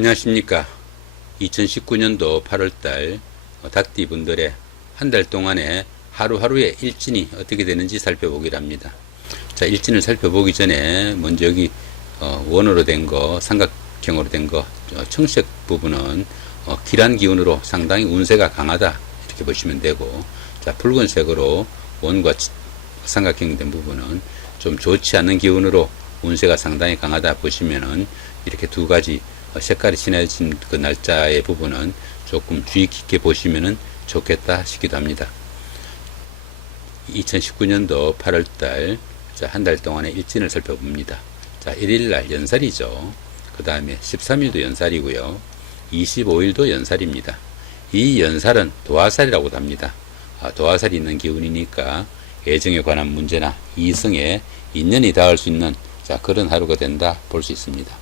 안녕하십니까. 2019년도 8월달 닭띠 분들의 한 달 동안의 하루하루의 일진이 어떻게 되는지 살펴보기를 합니다. 자, 일진을 살펴보기 전에 먼저 여기 원으로 된 거, 삼각형으로 된 거, 청색 부분은 길한 기운으로 상당히 운세가 강하다 이렇게 보시면 되고, 자, 붉은색으로 원과 삼각형 된 부분은 좀 좋지 않은 기운으로 운세가 상당히 강하다 보시면은 이렇게 두 가지 색깔이 진해진 그 날짜의 부분은 조금 주의 깊게 보시면은 좋겠다 싶기도 합니다. 2019년도 8월달 한 달 동안의 일진을 살펴봅니다. 자, 1일날 연살이죠. 그 다음에 13일도 연살이고요. 25일도 연살입니다. 이 연살은 도화살이라고도 합니다. 도화살이 있는 기운이니까 애정에 관한 문제나 이성에 인연이 닿을 수 있는 그런 하루가 된다 볼 수 있습니다.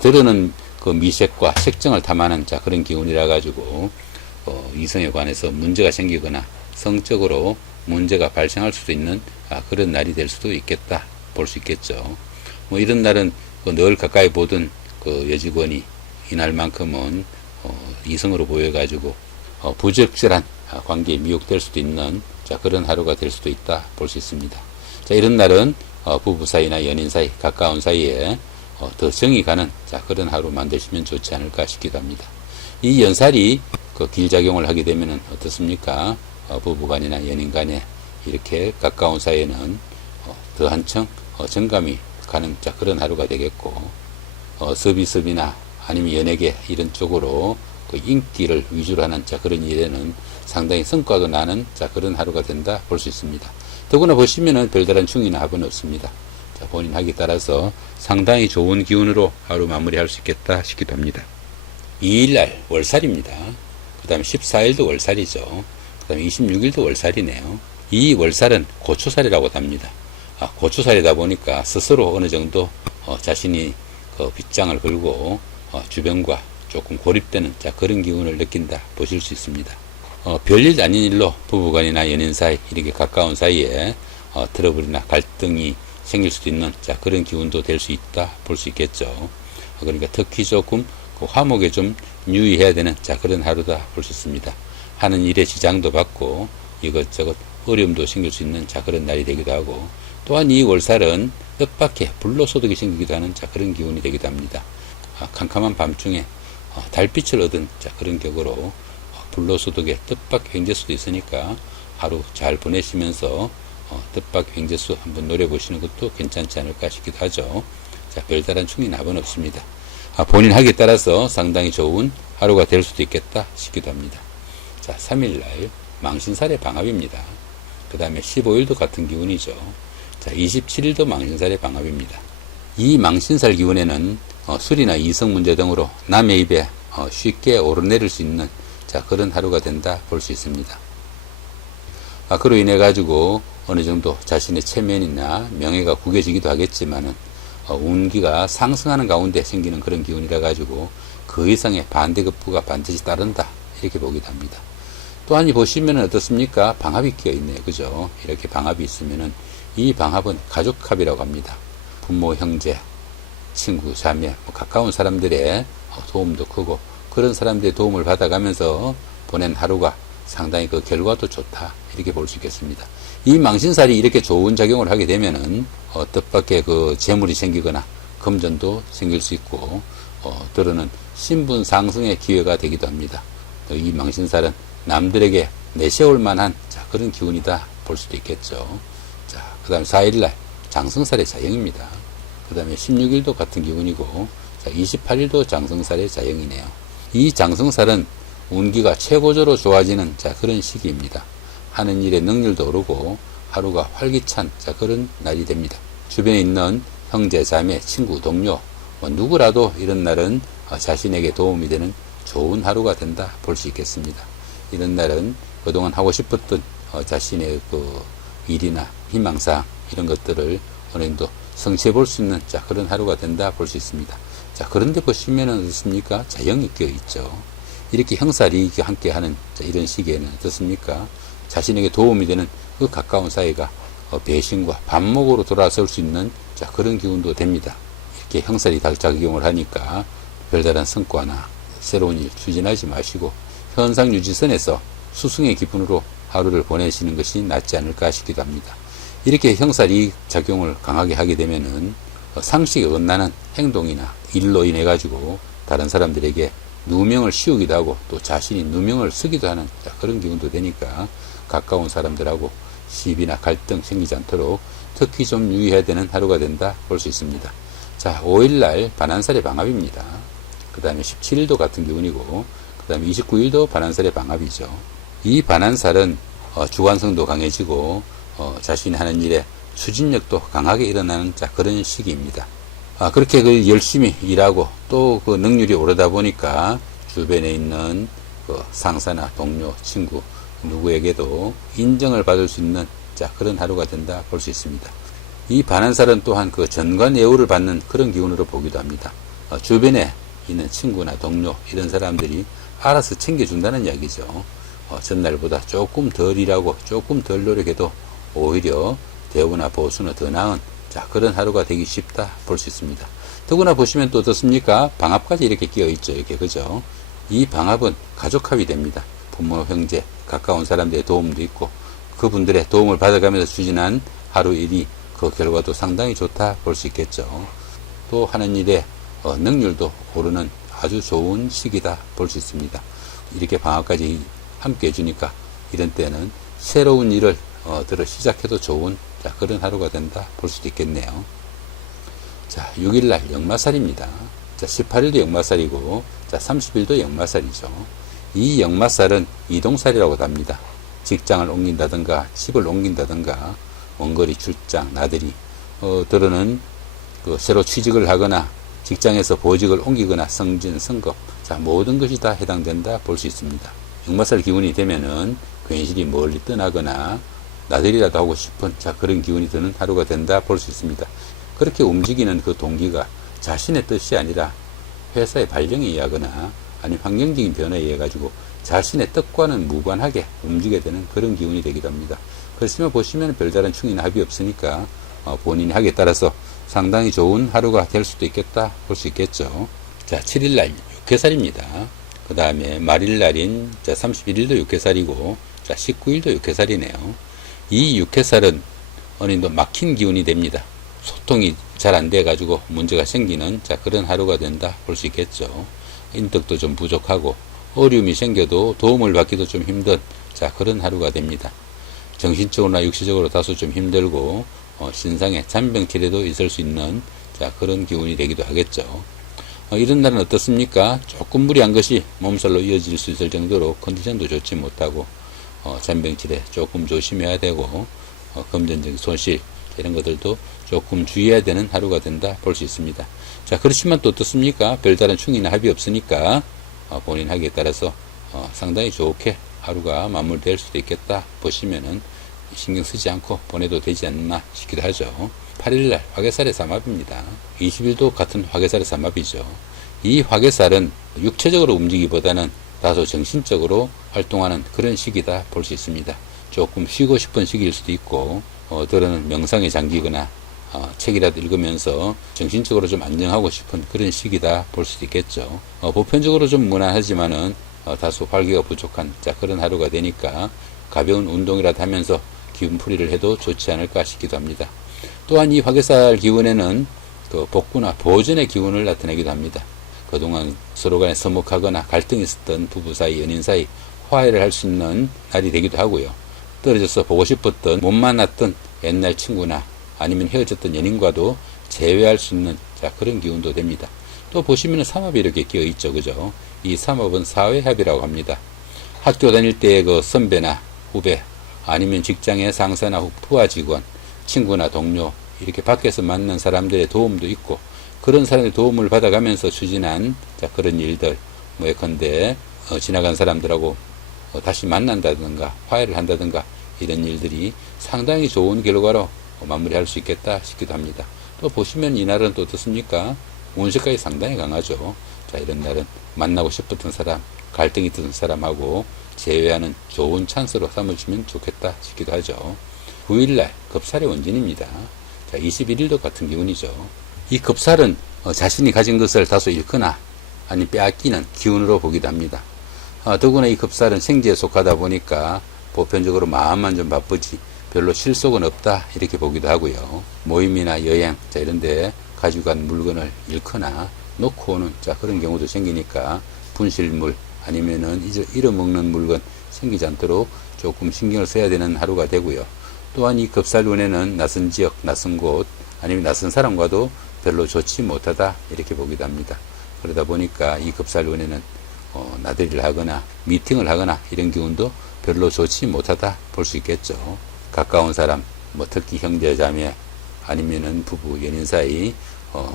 들어는 그 미색과 색정을 탐하는 그런 기운이라 가지고 이성에 관해서 문제가 생기거나 성적으로 문제가 발생할 수도 있는 그런 날이 될 수도 있겠다 볼 수 있겠죠. 뭐 이런 날은 늘 가까이 보던 그 여직원이 이날만큼은 이성으로 보여 가지고 부적절한 관계에 미혹될 수도 있는 그런 하루가 될 수도 있다 볼 수 있습니다. 자, 이런 날은 부부 사이나 연인 사이, 가까운 사이에 더 정이 가는 그런 하루 만드시면 좋지 않을까 싶기도 합니다. 이 연살이 그 길작용을 하게 되면 어떻습니까? 부부간이나 연인간에 이렇게 가까운 사이에는 더 한층 정감이 가는 그런 하루가 되겠고, 서비스업이나 아니면 연예계 이런 쪽으로 그 인기를 위주로 하는 그런 일에는 상당히 성과가 나는 그런 하루가 된다 볼 수 있습니다. 더구나 보시면은 별다른 충이나 합은 없습니다. 본인 하기에 따라서 상당히 좋은 기운으로 하루 마무리할 수 있겠다 싶기도 합니다. 2일날 월살입니다. 그 다음에 14일도 월살이죠. 그 다음에 26일도 월살이네요. 이 월살은 고초살이라고 합니다. 고초살이다 보니까 스스로 어느 정도 자신이 그 빗장을 걸고 주변과 조금 고립되는 그런 기운을 느낀다 보실 수 있습니다. 별일 아닌 일로 부부간이나 연인 사이 이렇게 가까운 사이에 트러블이나 갈등이 생길 수도 있는 그런 기운도 될 수 있다 볼 수 있겠죠. 그러니까 특히 조금 그 화목에 좀 유의해야 되는 그런 하루다 볼 수 있습니다. 하는 일에 지장도 받고 이것저것 어려움도 생길 수 있는 그런 날이 되기도 하고, 또한 이 월살은 뜻밖의 불로소득이 생기기도 하는 그런 기운이 되기도 합니다. 캄캄한 밤중에 달빛을 얻은 그런 격으로 불로소득의 뜻밖 횡재수도 있으니까 하루 잘 보내시면서 뜻밖 횡재수 한번 노려보시는 것도 괜찮지 않을까 싶기도 하죠. 별다른 충이 나은 없습니다. 본인 하기에 따라서 상당히 좋은 하루가 될 수도 있겠다 싶기도 합니다. 3일날 망신살의 방합입니다. 그 다음에 15일도 같은 기운이죠. 27일도 망신살의 방합입니다. 이 망신살 기운에는 술이나 이성 문제 등으로 남의 입에 쉽게 오르내릴 수 있는 그런 하루가 된다 볼 수 있습니다. 그로 인해 가지고 어느 정도 자신의 체면이나 명예가 구겨지기도 하겠지만은 운기가 상승하는 가운데 생기는 그런 기운이라 가지고 그 이상의 반대급부가 반드시 따른다 이렇게 보기도 합니다. 또한 보시면은 어떻습니까? 방합이 끼어 있네요. 그죠? 이렇게 방합이 있으면은 이 방합은 가족합이라고 합니다. 부모, 형제, 친구, 자매, 가까운 사람들의 도움도 크고 그런 사람들의 도움을 받아가면서 보낸 하루가 상당히 그 결과도 좋다 이렇게 볼 수 있겠습니다. 이 망신살이 이렇게 좋은 작용을 하게 되면은 뜻밖의 그 재물이 생기거나 금전도 생길 수 있고 때로는 신분 상승의 기회가 되기도 합니다. 이 망신살은 남들에게 내세울 만한 그런 기운이다 볼 수도 있겠죠. 그 다음에 4일날 장성살의 자영입니다. 그 다음에 16일도 같은 기운이고 28일도 장성살의 자영이네요. 이 장성살은 운기가 최고조로 좋아지는 그런 시기입니다. 하는 일에 능률도 오르고 하루가 활기찬 그런 날이 됩니다. 주변에 있는 형제, 자매, 친구, 동료 누구라도 이런 날은 자신에게 도움이 되는 좋은 하루가 된다 볼 수 있겠습니다. 이런 날은 그동안 하고 싶었던 자신의 그 일이나 희망사항 이런 것들을 어느 정도 성취해 볼 수 있는 그런 하루가 된다 볼 수 있습니다. 그런데 보시면은 어떻습니까? 자영이 껴 있죠. 이렇게 형살이 함께 하는 이런 시기에는 어떻습니까? 자신에게 도움이 되는 그 가까운 사이가 배신과 반목으로 돌아설 수 있는 그런 기운도 됩니다. 이렇게 형살이 작용을 하니까 별다른 성과나 새로운 일 추진하지 마시고 현상 유지선에서 수승의 기분으로 하루를 보내시는 것이 낫지 않을까 싶기도 합니다. 이렇게 형사이익 작용을 강하게 하게 되면은 상식에 어긋나는 행동이나 일로 인해 가지고 다른 사람들에게 누명을 씌우기도 하고 또 자신이 누명을 쓰기도 하는 그런 기분도 되니까 가까운 사람들하고 시비나 갈등 생기지 않도록 특히 좀 유의해야 되는 하루가 된다 볼 수 있습니다. 자, 5일날 반환살의 방합입니다. 그 다음에 17일도 같은 기운이고 그 다음에 29일도 반환살의 방합이죠. 이 반환살은 주관성도 강해지고 자신이 하는 일에 추진력도 강하게 일어나는 그런 시기입니다. 그렇게 열심히 일하고 또 그 능률이 오르다 보니까 주변에 있는 상사나 동료, 친구 누구에게도 인정을 받을 수 있는 그런 하루가 된다 볼 수 있습니다. 이 반환살은 또한 전관예우를 받는 그런 기운으로 보기도 합니다. 주변에 있는 친구나 동료 이런 사람들이 알아서 챙겨준다는 이야기죠. 전날보다 조금 덜 일하고 조금 덜 노력해도 오히려 대우나 보수는 더 나은 그런 하루가 되기 쉽다 볼 수 있습니다. 더구나 보시면 또 어떻습니까? 방합까지 이렇게 끼어 있죠. 이렇게 그죠? 이 방합은 가족합이 됩니다. 부모, 형제, 가까운 사람들의 도움도 있고 그분들의 도움을 받아가면서 추진한 하루 일이 그 결과도 상당히 좋다 볼 수 있겠죠. 또 하는 일에 능률도 오르는 아주 좋은 시기다 볼 수 있습니다. 이렇게 방합까지 함께 해주니까 이런 때는 새로운 일을 들어 시작해도 좋은 그런 하루가 된다 볼 수도 있겠네요. 자, 6일날 역마살입니다. 자, 18일도 역마살이고 30일도 역마살이죠. 이 역마살은 이동살이라고도 합니다. 직장을 옮긴다든가 집을 옮긴다든가 원거리 출장, 나들이 들어는 새로 취직을 하거나 직장에서 보직을 옮기거나 승진, 승급 모든 것이 다 해당된다 볼 수 있습니다. 역마살 기운이 되면은 괜시리 멀리 떠나거나 나들이라도 하고 싶은 그런 기운이 드는 하루가 된다 볼 수 있습니다. 그렇게 움직이는 그 동기가 자신의 뜻이 아니라 회사의 발령에 의하거나 아니면 환경적인 변화에 의해 가지고 자신의 뜻과는 무관하게 움직이게 되는 그런 기운이 되기도 합니다. 그렇지만 보시면 별다른 충이나 합이 없으니까 본인이 하기에 따라서 상당히 좋은 하루가 될 수도 있겠다 볼 수 있겠죠. 자, 7일날 육해살입니다. 그 다음에 말일날인 31일도 육해살이고 19일도 육해살이네요. 이 육해살은 어느 정도 막힌 기운이 됩니다. 소통이 잘 안 돼 가지고 문제가 생기는 그런 하루가 된다 볼 수 있겠죠. 인덕도 좀 부족하고 어려움이 생겨도 도움을 받기도 좀 힘든 그런 하루가 됩니다. 정신적으로나 육체적으로 다소 좀 힘들고 신상에 잔병치레도 있을 수 있는 그런 기운이 되기도 하겠죠. 이런 날은 어떻습니까? 조금 무리한 것이 몸살로 이어질 수 있을 정도로 컨디션도 좋지 못하고 잔병치레 조금 조심해야 되고 금전적인 손실 이런 것들도 조금 주의해야 되는 하루가 된다 볼 수 있습니다. 자, 그렇지만 또 어떻습니까? 별다른 충이나 합이 없으니까 본인 하기에 따라서 상당히 좋게 하루가 마무리될 수도 있겠다 보시면은 신경 쓰지 않고 보내도 되지 않나 싶기도 하죠. 8일날 화개살의 삼합입니다. 20일도 같은 화개살의 삼합이죠. 이 화개살은 육체적으로 움직이기보다는 다소 정신적으로 활동하는 그런 시기다 볼 수 있습니다. 조금 쉬고 싶은 시기일 수도 있고 들어는 명상에 잠기거나 책이라도 읽으면서 정신적으로 좀 안정하고 싶은 그런 시기다 볼 수도 있겠죠. 보편적으로 좀 무난하지만은 다소 활기가 부족한 그런 하루가 되니까 가벼운 운동이라도 하면서 기운풀이를 해도 좋지 않을까 싶기도 합니다. 또한 이 화개살 기운에는 복구나 보존의 기운을 나타내기도 합니다. 그동안 서로 간에 서먹하거나 갈등이 있었던 부부 사이, 연인 사이 화해를 할 수 있는 날이 되기도 하고요. 떨어져서 보고 싶었던 못 만났던 옛날 친구나 아니면 헤어졌던 연인과도 재회할 수 있는 그런 기운도 됩니다. 또 보시면 삼합이 이렇게 끼어 있죠. 그죠? 이 삼합은 사회합이라고 합니다. 학교 다닐 때의 선배나 후배 아니면 직장의 상사나 부하 직원, 친구나 동료 이렇게 밖에서 만난 사람들의 도움도 있고 그런 사람의 도움을 받아가면서 추진한 그런 일들 예컨대 지나간 사람들하고 다시 만난다든가 화해를 한다든가 이런 일들이 상당히 좋은 결과로 마무리할 수 있겠다 싶기도 합니다. 또 보시면 이날은 또 어떻습니까? 운세까지 상당히 강하죠. 이런 날은 만나고 싶었던 사람, 갈등이 있던 사람하고 재회하는 좋은 찬스로 삼으시면 좋겠다 싶기도 하죠. 9일날 급살의 원진입니다. 21일도 같은 기운이죠. 이 급살은 자신이 가진 것을 다소 잃거나 아니면 빼앗기는 기운으로 보기도 합니다. 더구나 이 급살은 생지에 속하다 보니까 보편적으로 마음만 좀 바쁘지 별로 실속은 없다 이렇게 보기도 하고요. 모임이나 여행 자 이런데 가지고 간 물건을 잃거나 놓고 오는 자 그런 경우도 생기니까 분실물 아니면은 잃어먹는 물건 생기지 않도록 조금 신경을 써야 되는 하루가 되고요. 또한 이 급살운에는 낯선 지역, 낯선 곳 아니면 낯선 사람과도 별로 좋지 못하다 이렇게 보기도 합니다. 그러다 보니까 이 급살운에는 나들이를 하거나 미팅을 하거나 이런 기운도 별로 좋지 못하다 볼 수 있겠죠. 가까운 사람, 뭐 특히 형제 자매 아니면은 부부 연인 사이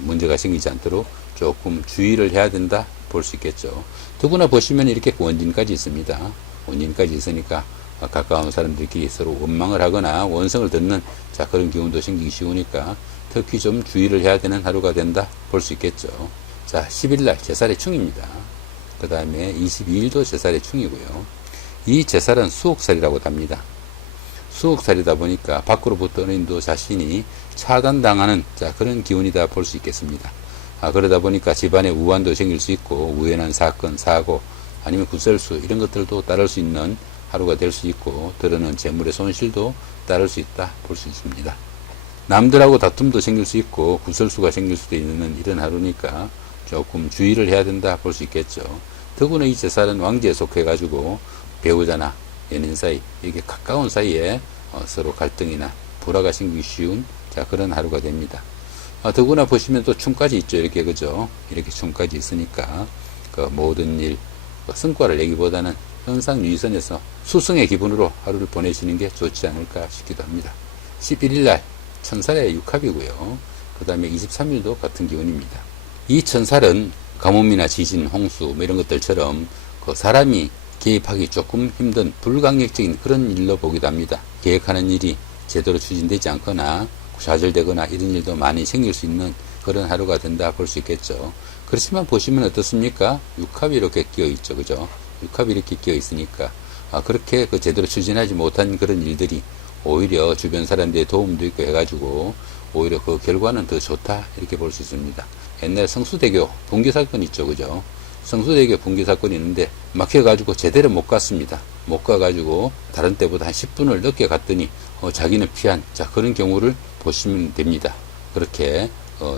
문제가 생기지 않도록 조금 주의를 해야 된다 볼 수 있겠죠. 더구나 보시면 이렇게 원진까지 있습니다. 원진까지 있으니까 가까운 사람들끼리 서로 원망을 하거나 원성을 듣는 자 그런 기운도 생기기 쉬우니까 특히 좀 주의를 해야 되는 하루가 된다 볼 수 있겠죠. 자 10일날 제살의 충입니다. 그 다음에 22일도 제살의 충이고요. 이 제살은 수옥살이라고 합니다. 수옥살이다 보니까 밖으로부터 어린도 자신이 차단당하는 자 그런 기운이다 볼 수 있겠습니다. 그러다 보니까 집안에 우환도 생길 수 있고 우연한 사건, 사고 아니면 구설수 이런 것들도 따를 수 있는 하루가 될 수 있고 들어는 재물의 손실도 따를 수 있다 볼 수 있습니다. 남들하고 다툼도 생길 수 있고 구설수가 생길 수도 있는 이런 하루니까 조금 주의를 해야 된다 볼 수 있겠죠. 더구나 이 제살은 왕지에 속해 가지고 배우자나 연인 사이 이렇게 가까운 사이에 서로 갈등이나 불화가 생기기 쉬운 자 그런 하루가 됩니다. 더구나 보시면 또 충까지 있죠. 이렇게 그죠? 이렇게 충까지 있으니까 그 모든 일 성과를 내기보다는 현상 유의선에서 수승의 기분으로 하루를 보내시는 게 좋지 않을까 싶기도 합니다. 11일날 천살의 육합이고요. 그 다음에 23일도 같은 기운입니다. 이 천살은 가뭄이나 지진, 홍수 뭐 이런 것들처럼 그 사람이 개입하기 조금 힘든 불강력적인 그런 일로 보기도 합니다. 계획하는 일이 제대로 추진되지 않거나 좌절되거나 이런 일도 많이 생길 수 있는 그런 하루가 된다 볼 수 있겠죠. 그렇지만 보시면 어떻습니까? 육합이 이렇게 끼어 있죠. 그죠? 육합이 이렇게 끼어 있으니까 그렇게 그 제대로 추진하지 못한 그런 일들이 오히려 주변 사람들의 도움도 있고 해가지고 오히려 그 결과는 더 좋다 이렇게 볼 수 있습니다. 옛날 성수대교 붕괴 사건 있죠. 그죠? 성수대교 붕괴 사건이 있는데 막혀가지고 제대로 못 갔습니다. 못 가가지고 다른 때보다 한 10분을 늦게 갔더니 자기는 피한 자 그런 경우를 보시면 됩니다. 그렇게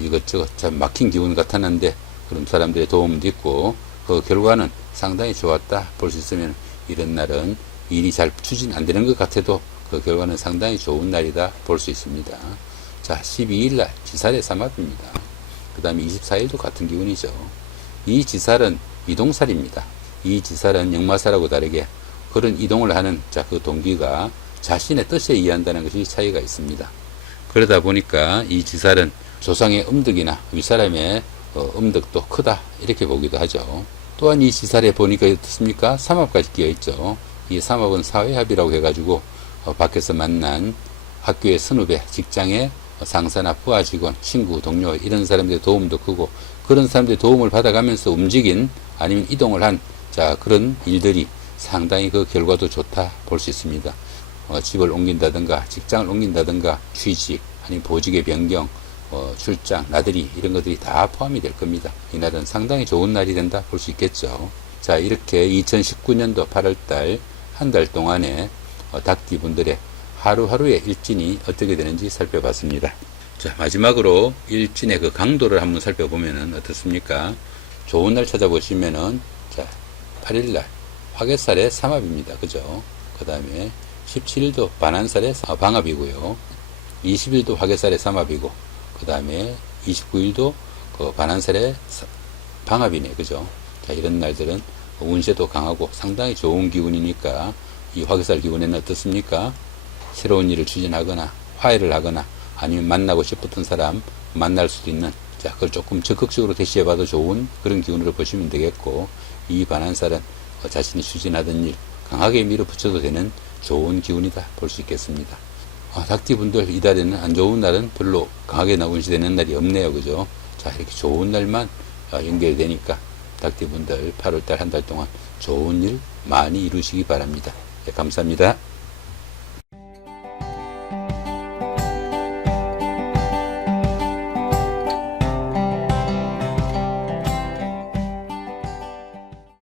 이것저것 참 막힌 기운 같았는데 그런 사람들의 도움도 있고 그 결과는 상당히 좋았다 볼 수 있으면 이런 날은 일이 잘 추진 안 되는 것 같아도 그 결과는 상당히 좋은 날이다 볼 수 있습니다. 자 12일날 지살의 삼합입니다. 그 다음에 24일도 같은 기운이죠. 이 지살은 이동살입니다. 이 지살은 역마살하고 다르게 그런 이동을 하는 자 그 동기가 자신의 뜻에 의한다는 것이 차이가 있습니다. 그러다 보니까 이 지살은 조상의 음덕이나 윗사람의 음덕도 크다 이렇게 보기도 하죠. 또한 이 지살에 보니까 어떻습니까? 삼합까지 끼어 있죠. 이 삼합은 사회합이라고 해가지고 밖에서 만난 학교의 선후배, 직장의 상사나 부하 직원, 친구, 동료 이런 사람들의 도움도 크고 그런 사람들의 도움을 받아가면서 움직인 아니면 이동을 한 자 그런 일들이 상당히 그 결과도 좋다 볼 수 있습니다. 집을 옮긴다든가 직장을 옮긴다든가 취직 아니면 보직의 변경 출장 나들이 이런 것들이 다 포함이 될 겁니다. 이날은 상당히 좋은 날이 된다 볼 수 있겠죠. 자 이렇게 2019년도 8월달 한 달 동안에 닭띠 분들의 하루하루의 일진이 어떻게 되는지 살펴봤습니다. 자 마지막으로 일진의 그 강도를 한번 살펴보면은 어떻습니까? 좋은 날 찾아보시면은 자 8일날 화개살의 삼합입니다. 그죠? 그 다음에 17일도 반한살의 방합이고요. 20일도 화개살의 삼합이고 그 다음에 29일도 그 반한살의 방합이네. 그죠? 자 이런 날들은 운세도 강하고 상당히 좋은 기운이니까 이 화개살 기운에는 어떻습니까? 새로운 일을 추진하거나 화해를 하거나 아니면 만나고 싶었던 사람 만날 수도 있는 자 그걸 조금 적극적으로 대시해봐도 좋은 그런 기운으로 보시면 되겠고 이 반한살은 자신이 추진하던 일 강하게 밀어붙여도 되는 좋은 기운이다 볼 수 있겠습니다. 닭띠분들 이달에는 안 좋은 날은 별로 강하게 나운시 되는 날이 없네요. 그죠? 자 이렇게 좋은 날만 연결되니까 닭띠분들 8월달 한 달 동안 좋은 일 많이 이루시기 바랍니다. 네, 감사합니다.